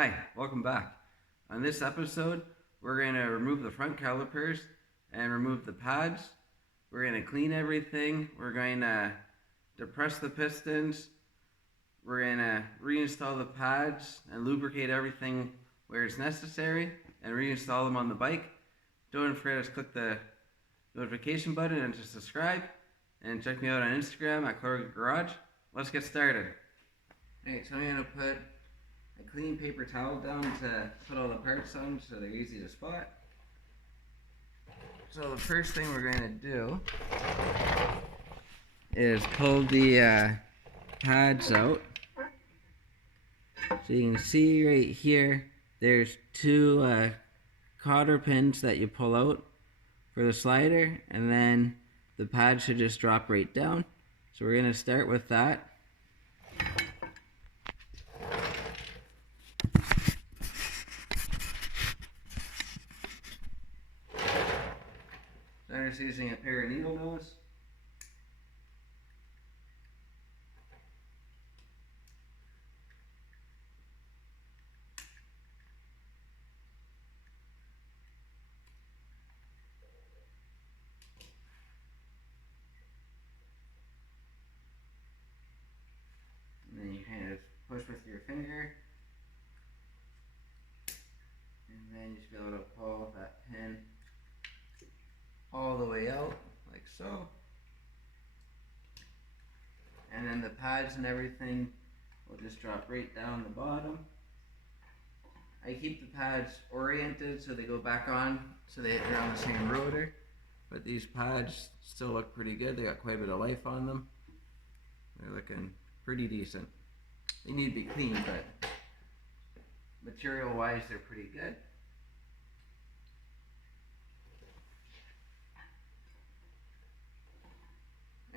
Hi, welcome back. On this episode, we're going to remove the front calipers and remove the pads. We're going to clean everything. We're going to depress the pistons. We're going to reinstall the pads and lubricate everything where it's necessary and reinstall them on the bike. Don't forget to click the notification button and to subscribe. And check me out on Instagram at Clargo Garage. Let's get started. Alright, so I'm going to put a clean paper towel down to put all the parts on so they're easy to spot. So the first thing we're going to do is pull the pads out. So you can see right here, there's two cotter pins that you pull out for the slider, and then the pad should just drop right down. So we're going to start with that. So I'm just using a pair of needle nose. And then you kind of push with your finger. And then you should be able to pull that pin all the way out, like so. And then the pads and everything will just drop right down the bottom. I keep the pads oriented so they go back on, so they're on the same rotor. But these pads still look pretty good. They got quite a bit of life on them. They're looking pretty decent. They need to be cleaned, but material wise they're pretty good.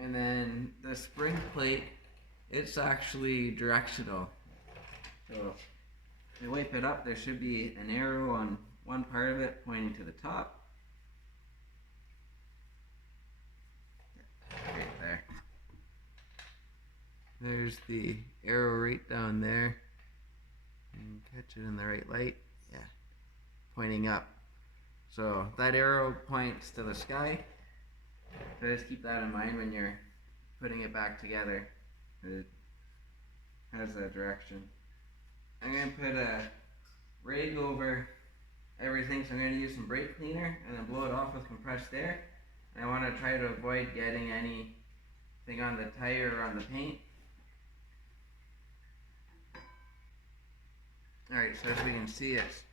And then the spring plate, it's actually directional. So if you wipe it up, there should be an arrow on one part of it pointing to the top. Right there. There's the arrow right down there. And catch it in the right light. Yeah. Pointing up. So that arrow points to the sky. So just keep that in mind when you're putting it back together. It has that direction. I'm going to put a rag over everything, so I'm going to use some brake cleaner and then blow it off with compressed air. And I want to try to avoid getting anything on the tire or on the paint. Alright, so as we can see, it's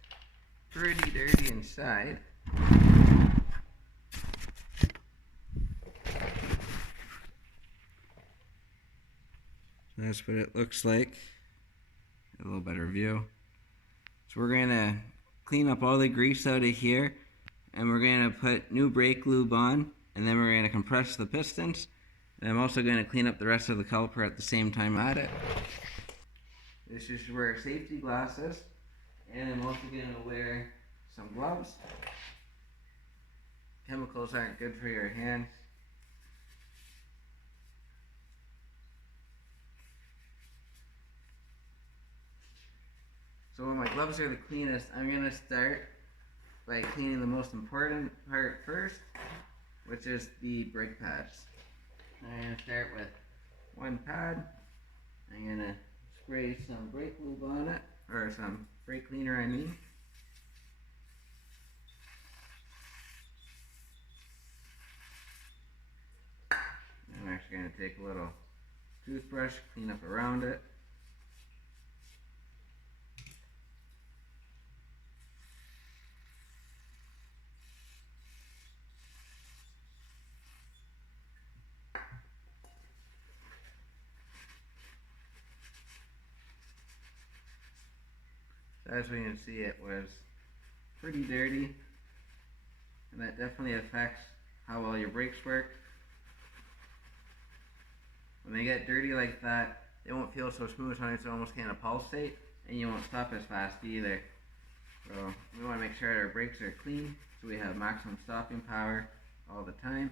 pretty dirty inside. That's what it looks like. A little better view. So we're going to clean up all the grease out of here, and we're going to put new brake lube on, and then we're going to compress the pistons. And I'm also going to clean up the rest of the caliper at the same time at it. You should wear safety glasses, and I'm also going to wear some gloves. Chemicals aren't good for your hands. So when my gloves are the cleanest, I'm going to start by cleaning the most important part first, which is the brake pads. I'm going to start with one pad. I'm going to spray some brake lube on it, or some brake cleaner I mean. I'm actually going to take a little toothbrush, clean up around it. As we can see, it was pretty dirty, and that definitely affects how well your brakes work. When they get dirty like that, they won't feel so smooth on it, so almost kind of pulsate, and you won't stop as fast either. So we want to make sure our brakes are clean, so we have maximum stopping power all the time.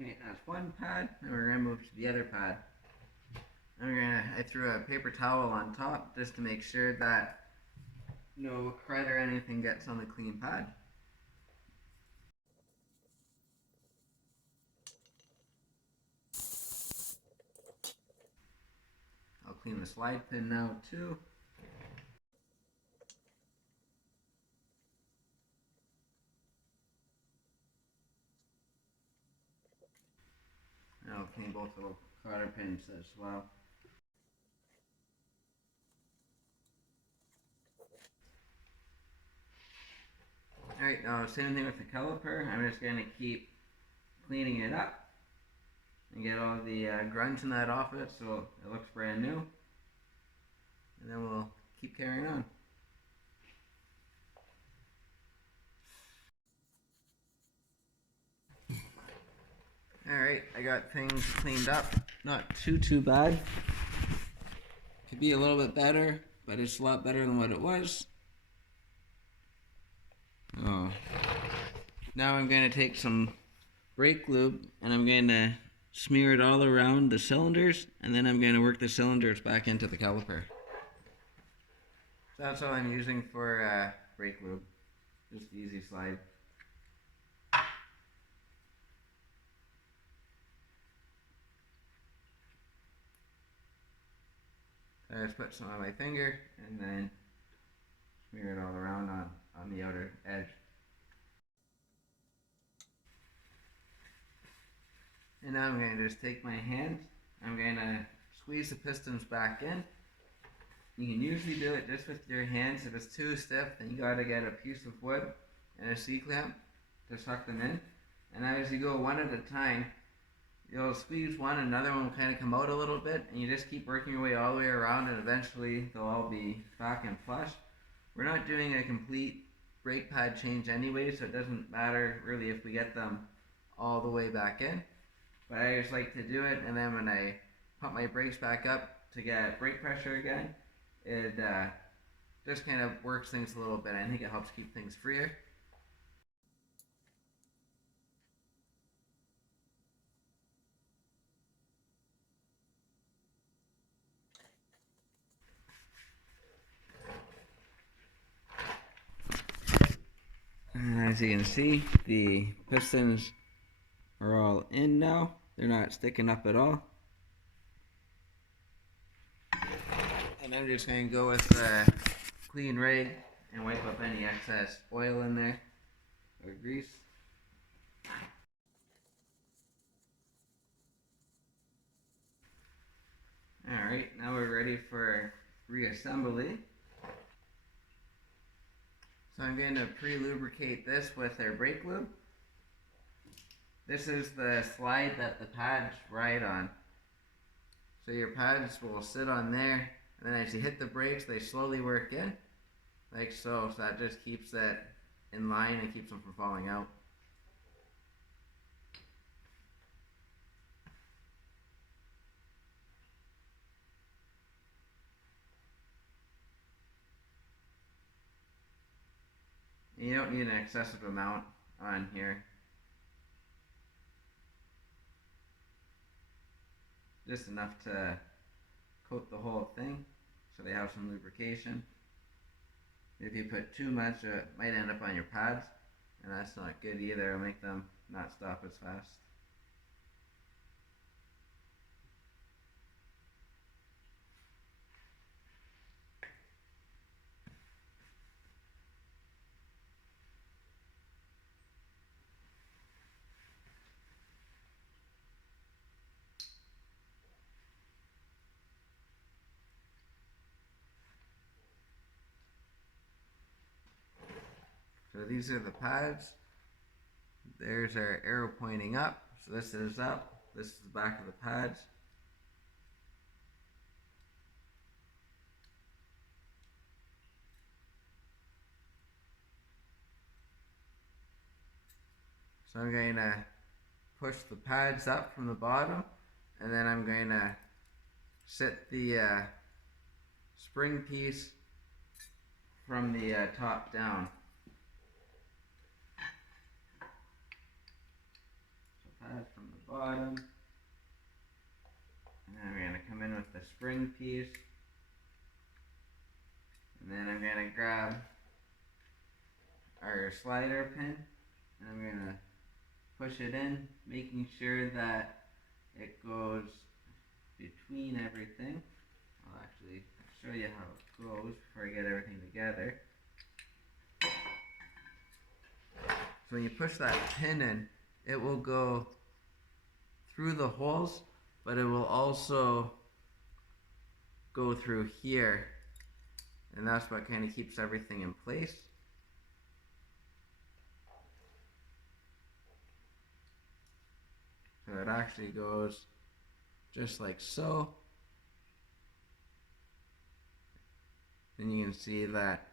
Okay, that's one pad, and we're gonna move to the other pad. I threw a paper towel on top just to make sure that no crud or anything gets on the clean pad. I'll clean the slide pin now too. And I'll clean both the cotter pins as well. Alright, now same thing with the caliper. I'm just going to keep cleaning it up and get all the grunge and that off it so it looks brand new. And then we'll keep carrying on. Alright, I got things cleaned up. Not too bad. Could be a little bit better, but it's a lot better than what it was. Oh. Now I'm going to take some brake lube and I'm going to smear it all around the cylinders, and then I'm going to work the cylinders back into the caliper. So that's all I'm using for brake lube. Just easy slide. I just put some on my finger and then smear it all around on the outer edge. And now I'm going to just take my hand, I'm going to squeeze the pistons back in. You can usually do it just with your hands. If it's too stiff, then you got to get a piece of wood and a C-clamp to suck them in. And as you go one at a time, you'll squeeze one, another one will kind of come out a little bit, and you just keep working your way all the way around, and eventually they'll all be back and flush. We're not doing a complete brake pad change anyway, so it doesn't matter really if we get them all the way back in. But I just like to do it, and then when I pump my brakes back up to get brake pressure again, it just kind of works things a little bit. I think it helps keep things freer. And as you can see, the pistons are all in now. They're not sticking up at all. And I'm just going to go with a clean rag and wipe up any excess oil in there or grease. Alright, now we're ready for reassembly. So I'm going to pre-lubricate this with our brake lube. This is the slide that the pads ride on. So your pads will sit on there, and then as you hit the brakes, they slowly work in, like so. So that just keeps it in line and keeps them from falling out. And you don't need an excessive amount on here. Just enough to coat the whole thing so they have some lubrication. If you put too much, it might end up on your pads, and that's not good either. It'll make them not stop as fast. So these are the pads. There's our arrow pointing up. So this is up. This is the back of the pads. So I'm going to push the pads up from the bottom, and then I'm going to set the spring piece from the top down. So pads from the bottom. And then we're going to come in with the spring piece. And then I'm going to grab our slider pin and I'm going to push it in, making sure that it goes between everything. I'll actually show you how it goes before I get everything together. So when you push that pin in, it will go through the holes, but it will also go through here, and that's what kind of keeps everything in place. So it actually goes just like so. And you can see that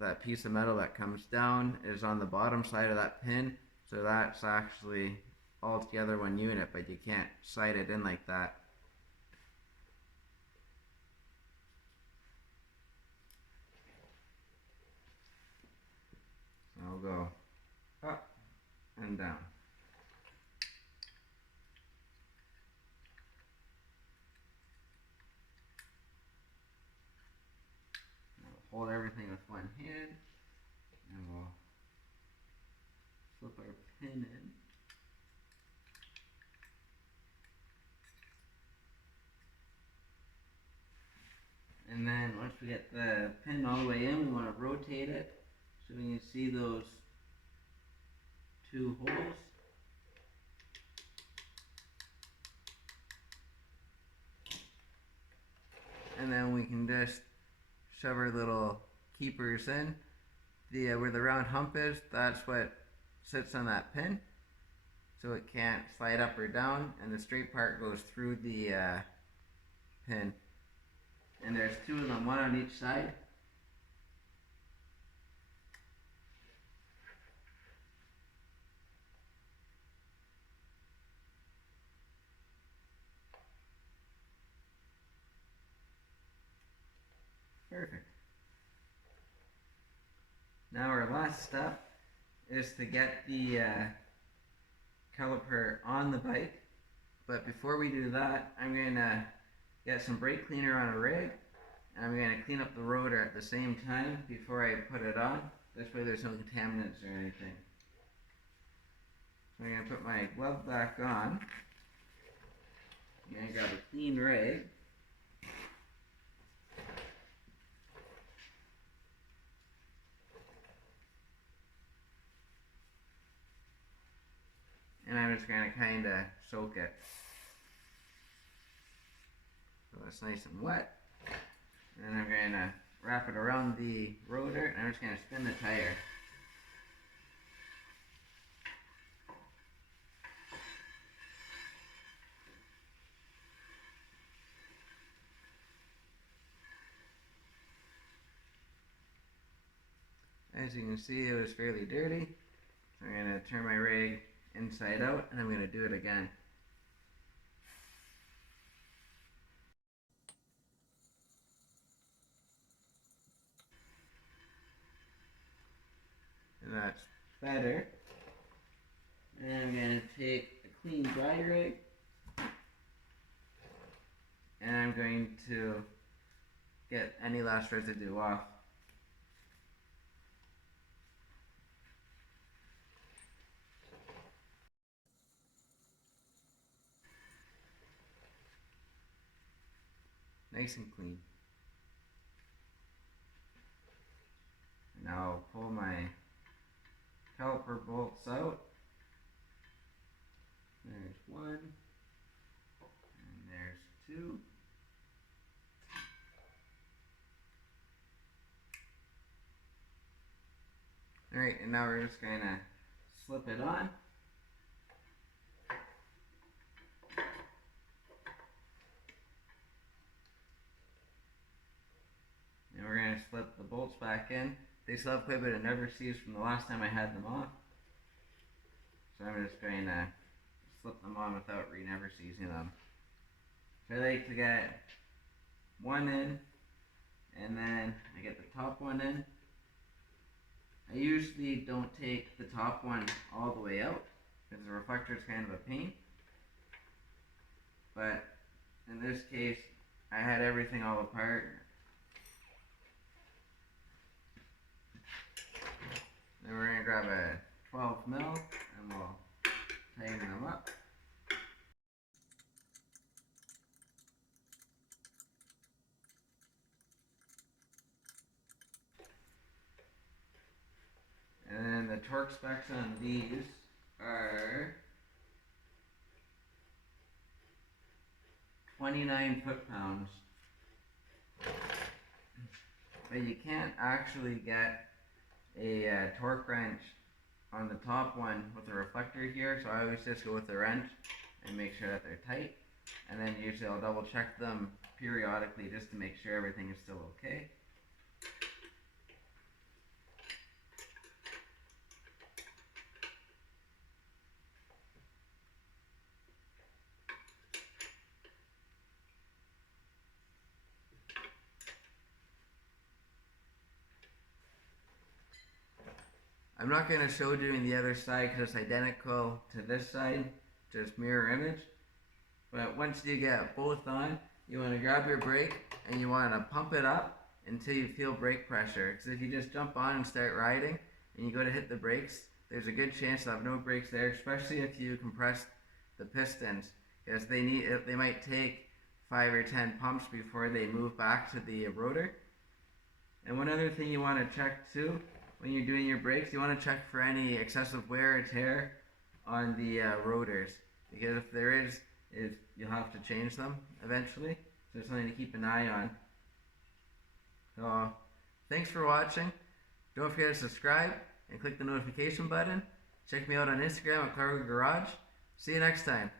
that piece of metal that comes down is on the bottom side of that pin, so that's actually all together one unit, but you can't sight it in like that. So I'll go up and down. We'll hold everything with one hand, and we'll slip our pin in. And then once we get the pin all the way in, we want to rotate it so we can see those two holes. And then we can just shove our little keepers in. Where the round hump is, that's what sits on that pin, so it can't slide up or down, and the straight part goes through the pin. And there's two of them, one on each side. Perfect. Now our last step is to get the caliper on the bike. But before we do that, I'm going to get some brake cleaner on a rig, and I'm going to clean up the rotor at the same time before I put it on. This way there's no contaminants or anything. So I'm going to put my glove back on. I'm going to grab a clean rag. And I'm just going to kind of soak it. So it's nice and wet. And then I'm going to wrap it around the rotor, and I'm just going to spin the tire. As you can see, it was fairly dirty. So I'm going to turn my rig inside out, and I'm going to do it again. And that's better. And I'm going to take a clean dry rig, and I'm going to get any last residue off. Nice and clean. And now I'll pull my caliper bolts out. There's one, and there's two. Alright, and now we're just going to slip it on. And we're going to slip the bolts back in. They still have quite a bit of never sees from the last time I had them off. So I'm just going to slip them on without never seizing them. So I like to get one in, and then I get the top one in, I usually don't take the top one all the way out because the reflector is kind of a pain. But in this case, I had everything all apart. Then we're going to grab a 12 mil and we'll tighten them up. And then the torque specs on these are 29 foot-pounds. But you can't actually get a torque wrench on the top one with a reflector here, so I always just go with the wrench and make sure that they're tight. And then usually I'll double check them periodically just to make sure everything is still okay. I'm not going to show doing the other side because it's identical to this side, just mirror image. But once you get both on, you want to grab your brake and you want to pump it up until you feel brake pressure. Because if you just jump on and start riding and you go to hit the brakes, there's a good chance you'll have no brakes there, especially if you compress the pistons, because they might take 5 or 10 pumps before they move back to the rotor. And one other thing you want to check too, when you're doing your brakes, you want to check for any excessive wear or tear on the rotors, because if there is, you'll have to change them eventually. So it's something to keep an eye on. So thanks for watching. Don't forget to subscribe and click the notification button. Check me out on Instagram at Clargo Garage. See you next time.